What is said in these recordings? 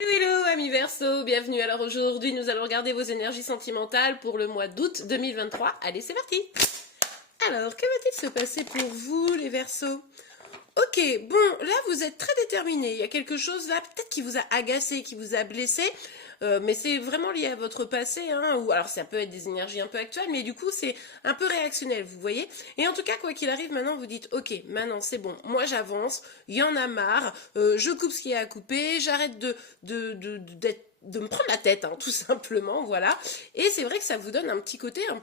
Hello, hello, amis Verseau, bienvenue. Alors aujourd'hui, nous allons regarder vos énergies sentimentales pour le mois d'août 2023. Allez, c'est parti. Alors, que va-t-il se passer pour vous, les Verseaux? Ok, bon, là, vous êtes très déterminés. Il y a quelque chose là, peut-être qui vous a agacé, qui vous a blessé, mais c'est vraiment lié à votre passé, hein, ou alors ça peut être des énergies un peu actuelles, mais du coup, c'est un peu réactionnel, vous voyez. Et en tout cas, quoi qu'il arrive, maintenant, vous dites, ok, maintenant, c'est bon, moi, j'avance, il y en a marre, je coupe ce qu'il y a à couper, j'arrête de me prendre la tête, hein, tout simplement, voilà. Et c'est vrai que ça vous donne un petit côté un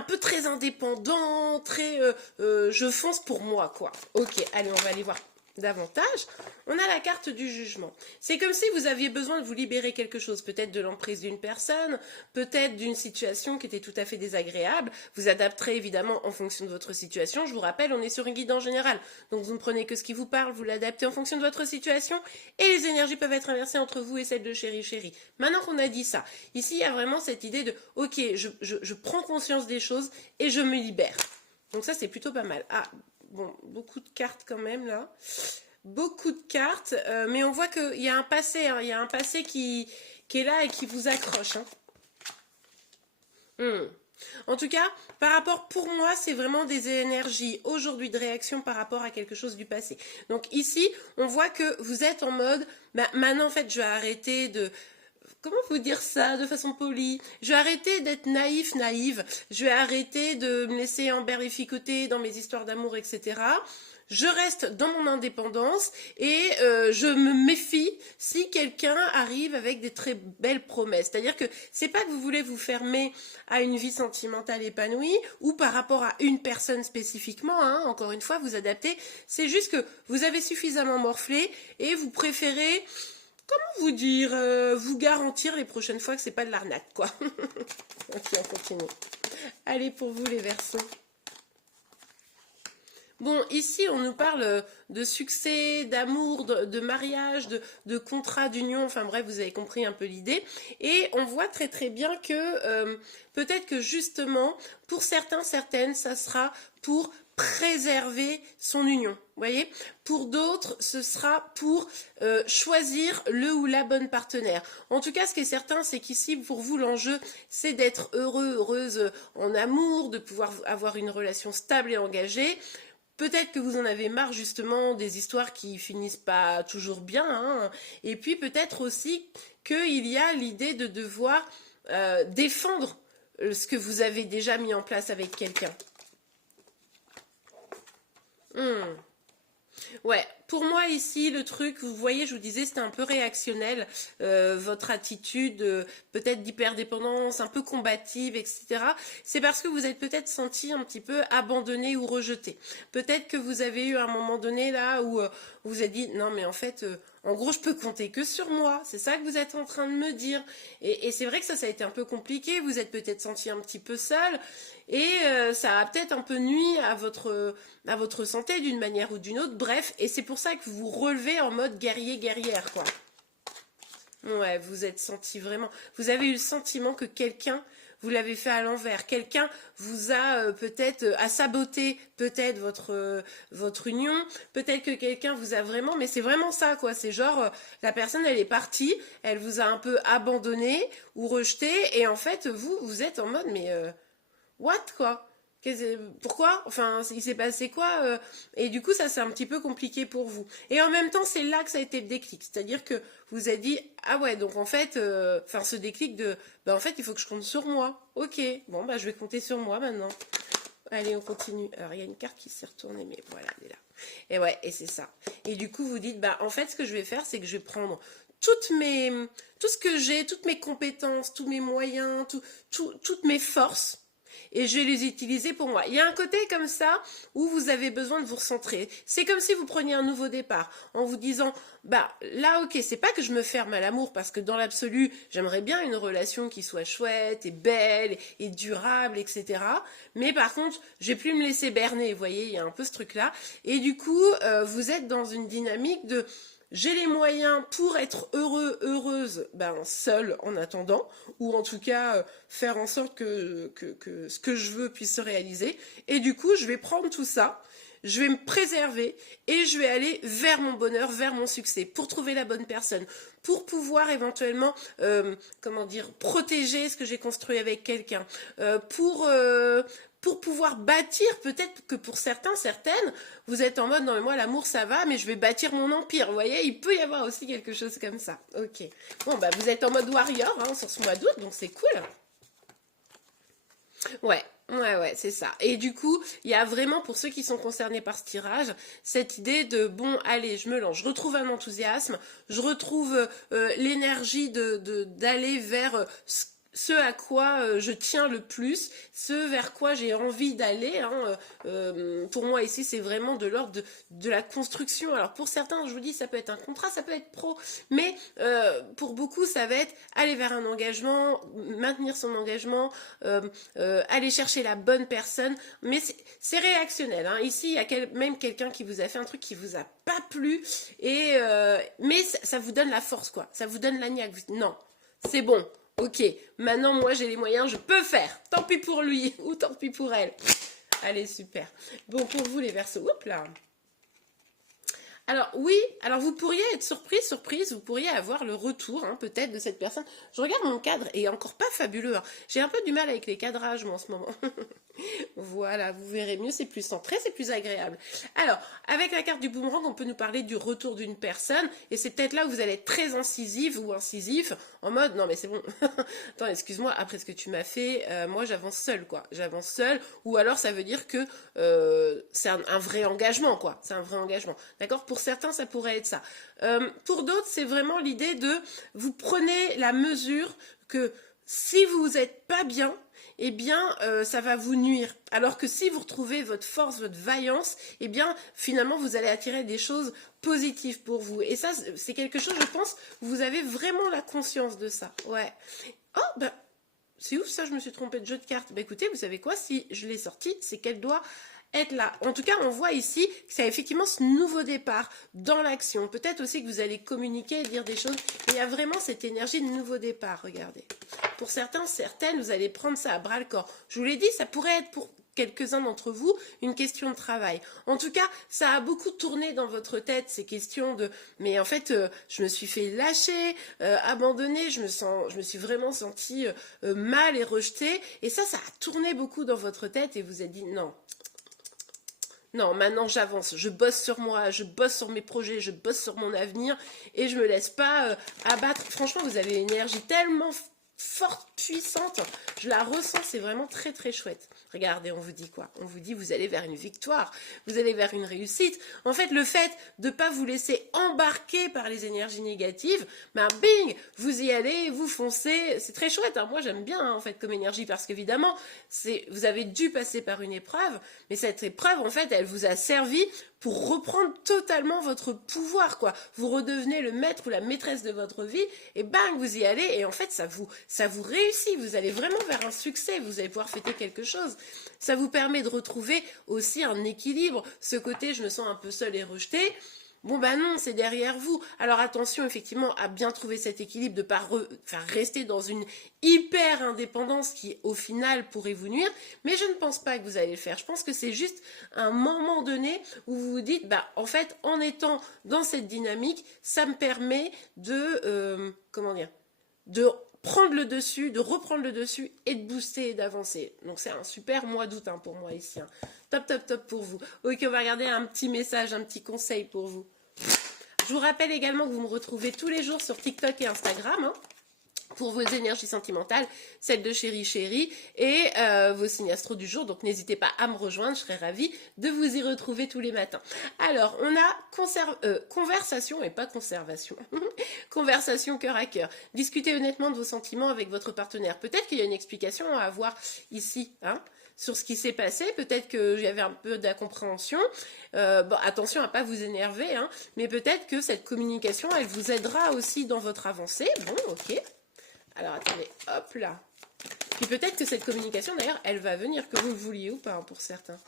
peu très indépendant, très je fonce pour moi, quoi. Ok, allez, on va aller voir davantage. On a la carte du jugement. C'est comme si vous aviez besoin de vous libérer quelque chose, peut-être de l'emprise d'une personne, peut-être d'une situation qui était tout à fait désagréable. Vous adapterez évidemment en fonction de votre situation. Je vous rappelle, on est sur une guide en général. Donc vous ne prenez que ce qui vous parle, vous l'adaptez en fonction de votre situation et les énergies peuvent être inversées entre vous et celles de chéri. Maintenant qu'on a dit ça, ici il y a vraiment cette idée de ok, je prends conscience des choses et je me libère. Donc ça c'est plutôt pas mal. Ah, bon, beaucoup de cartes quand même là. Beaucoup de cartes, mais on voit qu'il y a un passé, hein, il y a un passé qui est là et qui vous accroche. Hein. En tout cas, par rapport pour moi, c'est vraiment des énergies aujourd'hui de réaction par rapport à quelque chose du passé. Donc ici, on voit que vous êtes en mode, bah, maintenant en fait, je vais arrêter de, comment vous dire ça de façon polie? Je vais arrêter d'être naïve. Je vais arrêter de me laisser emberlificoter dans mes histoires d'amour, etc. Je reste dans mon indépendance et je me méfie si quelqu'un arrive avec des très belles promesses. C'est-à-dire que c'est pas que vous voulez vous fermer à une vie sentimentale épanouie ou par rapport à une personne spécifiquement, hein, encore une fois, vous adaptez. C'est juste que vous avez suffisamment morflé et vous préférez vous dire, vous garantir les prochaines fois que c'est pas de l'arnaque, quoi. Ok, on continue. Allez, pour vous, les Verseaux. Bon, ici, on nous parle de succès, d'amour, de mariage, de contrat d'union. Enfin bref, vous avez compris un peu l'idée. Et on voit très très bien que peut-être que justement, pour certains, certaines, ça sera pour préserver son union. Vous voyez? Pour d'autres, ce sera pour choisir le ou la bonne partenaire. En tout cas, ce qui est certain, c'est qu'ici, pour vous, l'enjeu, c'est d'être heureux, heureuse en amour, de pouvoir avoir une relation stable et engagée. Peut-être que vous en avez marre justement des histoires qui finissent pas toujours bien, hein. Et puis peut-être aussi qu'il y a l'idée de devoir défendre ce que vous avez déjà mis en place avec quelqu'un. Hmm. Ouais, pour moi ici, le truc, vous voyez, je vous disais, c'était un peu réactionnel, votre attitude, peut-être d'hyperdépendance, un peu combative, etc. C'est parce que vous êtes peut-être senti un petit peu abandonné ou rejeté. Peut-être que vous avez eu un moment donné là où vous vous êtes dit, non mais en fait, en gros, je peux compter que sur moi. C'est ça que vous êtes en train de me dire. Et c'est vrai que ça a été un peu compliqué. Vous êtes peut-être senti un petit peu seul. Et ça a peut-être un peu nuit à votre santé d'une manière ou d'une autre. Bref, et c'est pour ça que vous vous relevez en mode guerrier-guerrière, quoi. Ouais, vous êtes senti vraiment. Vous avez eu le sentiment que quelqu'un vous l'avez fait à l'envers. Quelqu'un vous a peut-être a saboté peut-être votre union. Peut-être que quelqu'un vous a vraiment. Mais c'est vraiment ça, quoi. C'est genre la personne elle est partie, elle vous a un peu abandonné ou rejeté, et en fait vous êtes en mode mais what, quoi? Pourquoi? Enfin, il s'est passé quoi? Et du coup, ça, c'est un petit peu compliqué pour vous. Et en même temps, c'est là que ça a été le déclic. C'est-à-dire que vous avez dit, ah ouais, donc en fait, enfin, ce déclic de, bah en fait, il faut que je compte sur moi. Ok, bon, bah je vais compter sur moi maintenant. Allez, on continue. Alors, il y a une carte qui s'est retournée, mais voilà, elle est là. Et ouais, et c'est ça. Et du coup, vous dites, bah en fait, ce que je vais faire, c'est que je vais prendre tout ce que j'ai, toutes mes compétences, tous mes moyens, toutes mes forces, et je vais les utiliser pour moi. Il y a un côté comme ça où vous avez besoin de vous recentrer. C'est comme si vous preniez un nouveau départ en vous disant, bah là ok, c'est pas que je me ferme à l'amour parce que dans l'absolu, j'aimerais bien une relation qui soit chouette et belle et durable, etc. Mais par contre, je vais plus me laisser berner, vous voyez, il y a un peu ce truc-là. Et du coup, vous êtes dans une dynamique de j'ai les moyens pour être heureux, heureuse, ben seule en attendant, ou en tout cas faire en sorte que ce que je veux puisse se réaliser. Et du coup, je vais prendre tout ça, je vais me préserver et je vais aller vers mon bonheur, vers mon succès, pour trouver la bonne personne, pour pouvoir éventuellement, comment dire, protéger ce que j'ai construit avec quelqu'un, pour pouvoir bâtir, peut-être que pour certains, certaines, vous êtes en mode, non mais moi l'amour ça va, mais je vais bâtir mon empire, vous voyez, il peut y avoir aussi quelque chose comme ça, ok. Bon bah vous êtes en mode warrior hein, sur ce mois d'août, donc c'est cool. Ouais, c'est ça. Et du coup, il y a vraiment, pour ceux qui sont concernés par ce tirage, cette idée de, bon, allez, je me lance, je retrouve un enthousiasme, je retrouve l'énergie d'aller vers ce à quoi je tiens le plus, ce vers quoi j'ai envie d'aller. Hein. Pour moi ici, c'est vraiment de l'ordre de la construction. Alors pour certains, je vous dis, ça peut être un contrat, ça peut être pro, mais pour beaucoup, ça va être aller vers un engagement, maintenir son engagement, aller chercher la bonne personne, mais c'est réactionnel. Hein. Ici, il y a même quelqu'un qui vous a fait un truc qui vous a pas plu, mais ça vous donne la force, quoi. Ça vous donne la niaque. Non, c'est bon. Ok, maintenant moi j'ai les moyens, je peux faire. Tant pis pour lui ou tant pis pour elle. Allez, super. Bon, pour vous les Verseaux, oups là. Alors oui, alors vous pourriez être surprise, vous pourriez avoir le retour hein, peut-être de cette personne. Je regarde mon cadre et encore pas fabuleux. Hein. J'ai un peu du mal avec les cadrages moi en ce moment. Voilà, vous verrez mieux, c'est plus centré, c'est plus agréable. Alors, avec la carte du boomerang, on peut nous parler du retour d'une personne, et c'est peut-être là où vous allez être très incisive ou incisif, en mode, non mais c'est bon, attends, excuse-moi, après ce que tu m'as fait, moi j'avance seule, quoi, j'avance seule, ou alors ça veut dire que c'est un vrai engagement, quoi, c'est un vrai engagement, d'accord? Pour certains, ça pourrait être ça. Pour d'autres, c'est vraiment l'idée de, vous prenez la mesure que si vous n'êtes pas bien, eh bien, ça va vous nuire. Alors que si vous retrouvez votre force, votre vaillance, eh bien, finalement, vous allez attirer des choses positives pour vous. Et ça, c'est quelque chose, je pense, vous avez vraiment la conscience de ça. Ouais. Oh, ben, c'est ouf ça, je me suis trompée de jeu de cartes. Ben écoutez, vous savez quoi, si je l'ai sortie, c'est qu'elle doit être là. En tout cas, on voit ici que c'est effectivement ce nouveau départ dans l'action. Peut-être aussi que vous allez communiquer et dire des choses. Il y a vraiment cette énergie de nouveau départ, regardez. Pour certains, certaines, vous allez prendre ça à bras le corps. Je vous l'ai dit, ça pourrait être pour quelques-uns d'entre vous une question de travail. En tout cas, ça a beaucoup tourné dans votre tête, ces questions de mais en fait, je me suis fait lâcher, abandonner, je me suis vraiment sentie mal et rejetée. Et ça a tourné beaucoup dans votre tête et vous êtes dit non. Non, maintenant j'avance, je bosse sur moi, je bosse sur mes projets, je bosse sur mon avenir et je me laisse pas abattre. Franchement, vous avez une énergie tellement forte, puissante, je la ressens, c'est vraiment très très chouette. Regardez, on vous dit quoi? On vous dit vous allez vers une victoire, vous allez vers une réussite. En fait, le fait de ne pas vous laisser embarquer par les énergies négatives, ben bing, vous y allez, vous foncez, c'est très chouette. Hein. Moi j'aime bien hein, en fait comme énergie parce qu'évidemment, vous avez dû passer par une épreuve, mais cette épreuve en fait, elle vous a servi pour reprendre totalement votre pouvoir, quoi. Vous redevenez le maître ou la maîtresse de votre vie, et bang, vous y allez, et en fait, ça vous réussit, vous allez vraiment vers un succès, vous allez pouvoir fêter quelque chose. Ça vous permet de retrouver aussi un équilibre, ce côté, je me sens un peu seule et rejetée, bon ben non, c'est derrière vous. Alors attention effectivement à bien trouver cet équilibre, de ne pas rester dans une hyper indépendance qui au final pourrait vous nuire, mais je ne pense pas que vous allez le faire. Je pense que c'est juste un moment donné où vous vous dites, bah en fait en étant dans cette dynamique, ça me permet de, de prendre le dessus, de reprendre le dessus et de booster et d'avancer. Donc c'est un super mois d'août hein, pour moi ici. Hein. Top, top, top pour vous. Ok, on va regarder un petit message, un petit conseil pour vous. Je vous rappelle également que vous me retrouvez tous les jours sur TikTok et Instagram hein, pour vos énergies sentimentales, celles de Chéri Chéri et vos signes astro du jour. Donc n'hésitez pas à me rejoindre, je serai ravie de vous y retrouver tous les matins. Alors, on a conversation et pas conservation. Conversation cœur à cœur. Discutez honnêtement de vos sentiments avec votre partenaire. Peut-être qu'il y a une explication à avoir ici, hein, sur ce qui s'est passé, peut-être qu'il y avait un peu d'incompréhension, bon, attention à ne pas vous énerver, hein, mais peut-être que cette communication, elle vous aidera aussi dans votre avancée, bon, ok, alors attendez, hop là, puis peut-être que cette communication, d'ailleurs, elle va venir, que vous le vouliez ou pas, hein, pour certains.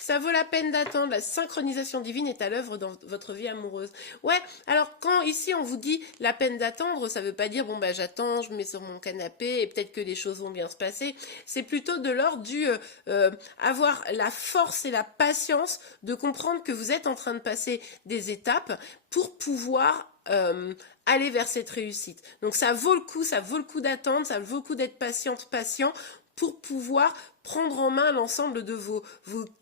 Ça vaut la peine d'attendre. La synchronisation divine est à l'œuvre dans votre vie amoureuse. Ouais, alors quand ici on vous dit la peine d'attendre, ça veut pas dire bon bah j'attends, je me mets sur mon canapé et peut-être que les choses vont bien se passer. C'est plutôt de l'ordre du avoir la force et la patience de comprendre que vous êtes en train de passer des étapes pour pouvoir aller vers cette réussite. Donc ça vaut le coup d'attendre, ça vaut le coup d'être patient pour pouvoir prendre en main l'ensemble de vos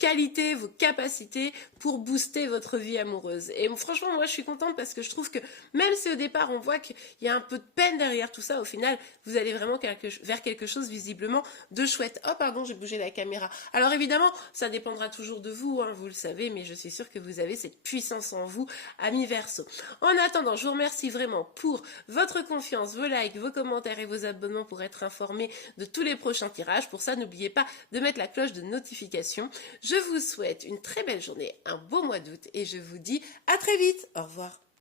qualités, vos capacités pour booster votre vie amoureuse. Et franchement, moi, je suis contente parce que je trouve que même si au départ, on voit qu'il y a un peu de peine derrière tout ça, au final, vous allez vraiment vers quelque chose visiblement de chouette. Oh, pardon, j'ai bougé la caméra. Alors évidemment, ça dépendra toujours de vous, hein, vous le savez, mais je suis sûre que vous avez cette puissance en vous, amis Verseau. En attendant, je vous remercie vraiment pour votre confiance, vos likes, vos commentaires et vos abonnements pour être informés de tous les prochains tirages. Pour ça, n'oubliez pas de mettre la cloche de notification. Je vous souhaite une très belle journée, un beau mois d'août et je vous dis à très vite. Au revoir.